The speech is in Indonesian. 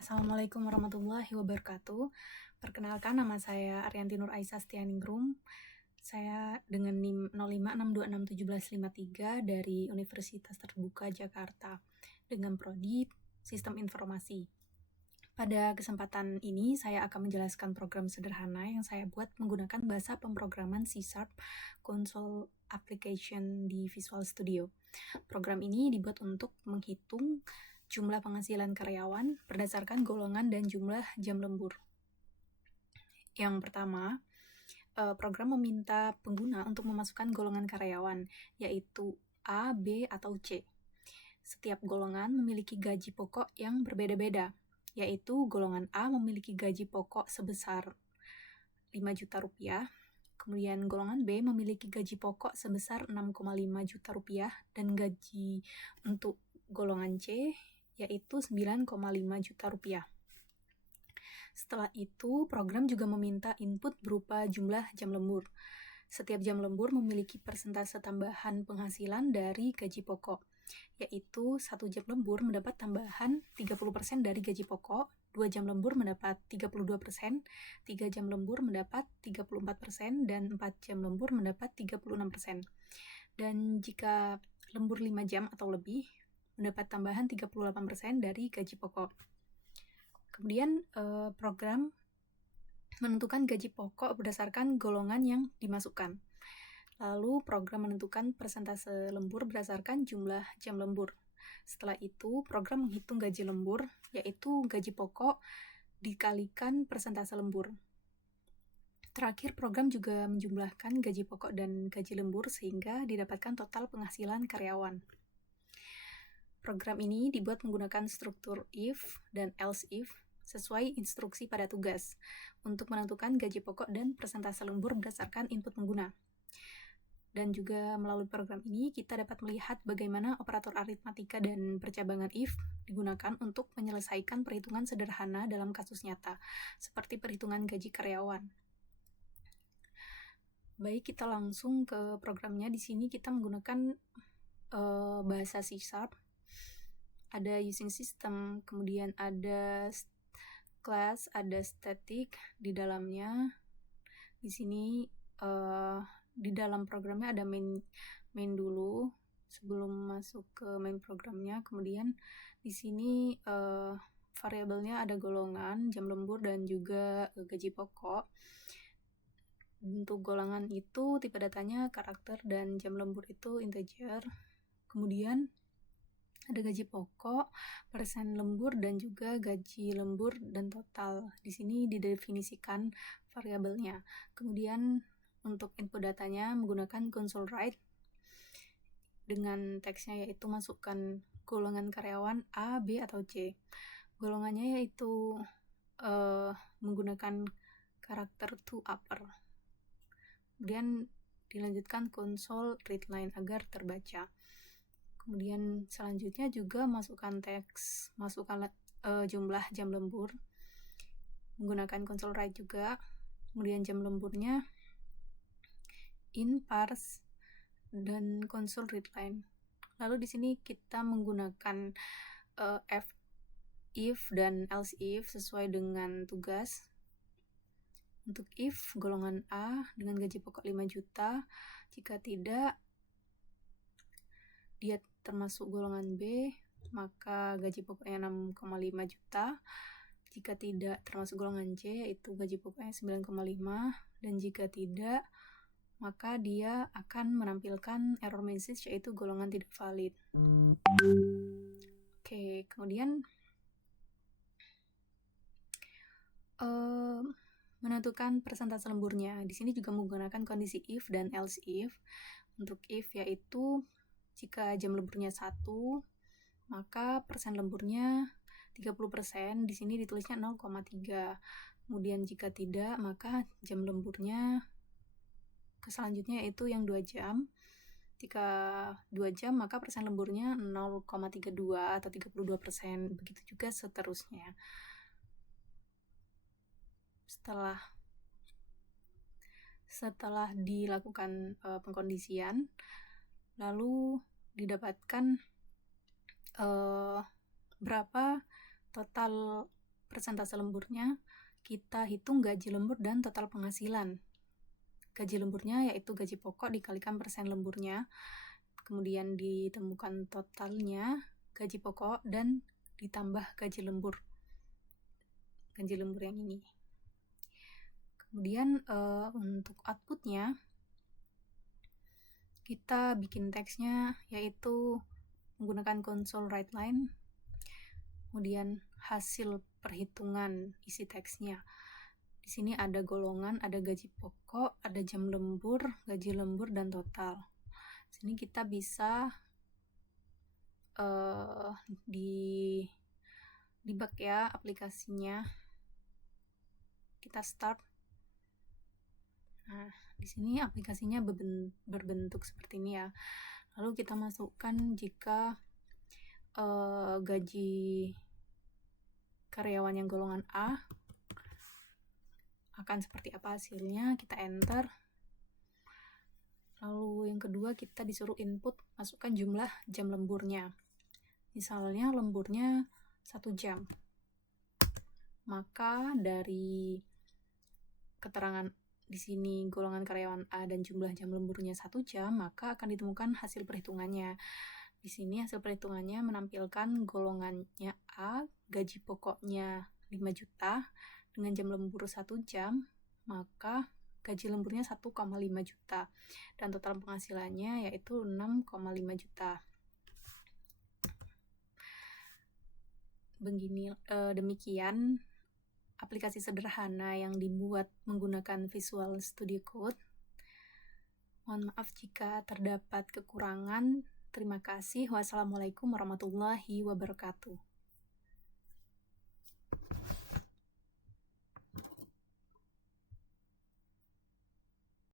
Assalamualaikum warahmatullahi wabarakatuh. Perkenalkan, nama saya Arianti Nur Aisyah Setianingrum. Saya dengan NIM 0562261753 dari Universitas Terbuka Jakarta dengan prodi Sistem Informasi. Pada kesempatan ini, saya akan menjelaskan program sederhana yang saya buat menggunakan bahasa pemrograman C# Console Application di Visual Studio. Program ini dibuat untuk menghitung jumlah penghasilan karyawan berdasarkan golongan dan jumlah jam lembur. Yang pertama, program meminta pengguna untuk memasukkan golongan karyawan, yaitu A, B, atau C. Setiap golongan memiliki gaji pokok yang berbeda-beda, yaitu golongan A memiliki gaji pokok sebesar 5 juta rupiah, kemudian golongan B memiliki gaji pokok sebesar 6,5 juta rupiah, dan gaji untuk golongan C yaitu 9,5 juta rupiah. Setelah itu, program juga meminta input berupa jumlah jam lembur. Setiap jam lembur memiliki persentase tambahan penghasilan dari gaji pokok, yaitu 1 jam lembur mendapat tambahan 30% dari gaji pokok, 2 jam lembur mendapat 32%, 3 jam lembur mendapat 34%, dan 4 jam lembur mendapat 36%. Dan jika lembur 5 jam atau lebih, mendapat tambahan 38% dari gaji pokok. Kemudian program menentukan gaji pokok berdasarkan golongan yang dimasukkan. Lalu program menentukan persentase lembur berdasarkan jumlah jam lembur. Setelah itu, program menghitung gaji lembur, yaitu gaji pokok dikalikan persentase lembur. Terakhir, program juga menjumlahkan gaji pokok dan gaji lembur sehingga didapatkan total penghasilan karyawan. Program ini dibuat menggunakan struktur if dan else if sesuai instruksi pada tugas untuk menentukan gaji pokok dan persentase lembur berdasarkan input pengguna. Dan juga melalui program ini kita dapat melihat bagaimana operator aritmatika dan percabangan if digunakan untuk menyelesaikan perhitungan sederhana dalam kasus nyata, seperti perhitungan gaji karyawan. Baik, kita langsung ke programnya. Di sini kita menggunakan bahasa C#. Ada using system, kemudian ada class, ada static di dalamnya. Di sini di dalam programnya ada main dulu sebelum masuk ke main programnya. Kemudian di sini variabelnya ada golongan, jam lembur, dan juga gaji pokok. Untuk golongan itu tipe datanya karakter dan jam lembur itu integer. Kemudian ada gaji pokok, persen lembur, dan juga gaji lembur dan total. Di sini didefinisikan variabelnya. Kemudian untuk input datanya menggunakan console write dengan teksnya, yaitu masukkan golongan karyawan A, B, atau C. Golongannya yaitu menggunakan karakter to upper. Kemudian dilanjutkan console readline agar terbaca. Kemudian selanjutnya juga masukkan teks, masukkan jumlah jam lembur menggunakan console write juga. Kemudian jam lemburnya in parse dan console readline. Lalu di sini kita menggunakan if dan else if sesuai dengan tugas. Untuk if, golongan A dengan gaji pokok 5 juta, jika tidak dia termasuk golongan B, maka gaji pokoknya 6,5 juta. Jika tidak termasuk golongan C, yaitu gaji pokoknya 9,5, dan jika tidak, maka dia akan menampilkan error message, yaitu golongan tidak valid. Oke, kemudian menentukan persentase lemburnya. Di sini juga menggunakan kondisi if dan else if. Untuk if yaitu jika jam lemburnya 1, maka persen lemburnya 30%, di sini ditulisnya 0,3. Kemudian jika tidak, maka jam lemburnya selanjutnya yaitu yang 2 jam. Jika 2 jam, maka persen lemburnya 0,32 atau 32%. Begitu juga seterusnya. Setelah dilakukan pengkondisian, lalu didapatkan berapa total persentase lemburnya, kita hitung gaji lembur dan total penghasilan. Gaji lemburnya yaitu gaji pokok dikalikan persen lemburnya, kemudian ditemukan totalnya gaji pokok dan ditambah gaji lembur yang ini. Kemudian untuk outputnya, kita bikin teksnya yaitu menggunakan console write line, kemudian hasil perhitungan isi teksnya. Di sini ada golongan, ada gaji pokok, ada jam lembur, gaji lembur, dan total. Di sini kita bisa debug ya aplikasinya. Kita start. Nah, di sini aplikasinya berbentuk seperti ini ya. Lalu kita masukkan jika gaji karyawan yang golongan A akan seperti apa hasilnya, kita enter. Lalu yang kedua, kita disuruh input, masukkan jumlah jam lemburnya. Misalnya lemburnya 1 jam. Maka dari keterangan di sini golongan karyawan A dan jumlah jam lemburnya 1 jam, maka akan ditemukan hasil perhitungannya. Di sini hasil perhitungannya menampilkan golongannya A, gaji pokoknya 5 juta, dengan jam lembur 1 jam, maka gaji lemburnya 1,5 juta, dan total penghasilannya yaitu 6,5 juta. Demikian aplikasi sederhana yang dibuat menggunakan Visual Studio Code. Mohon maaf jika terdapat kekurangan. Terima kasih. Wassalamualaikum warahmatullahi wabarakatuh.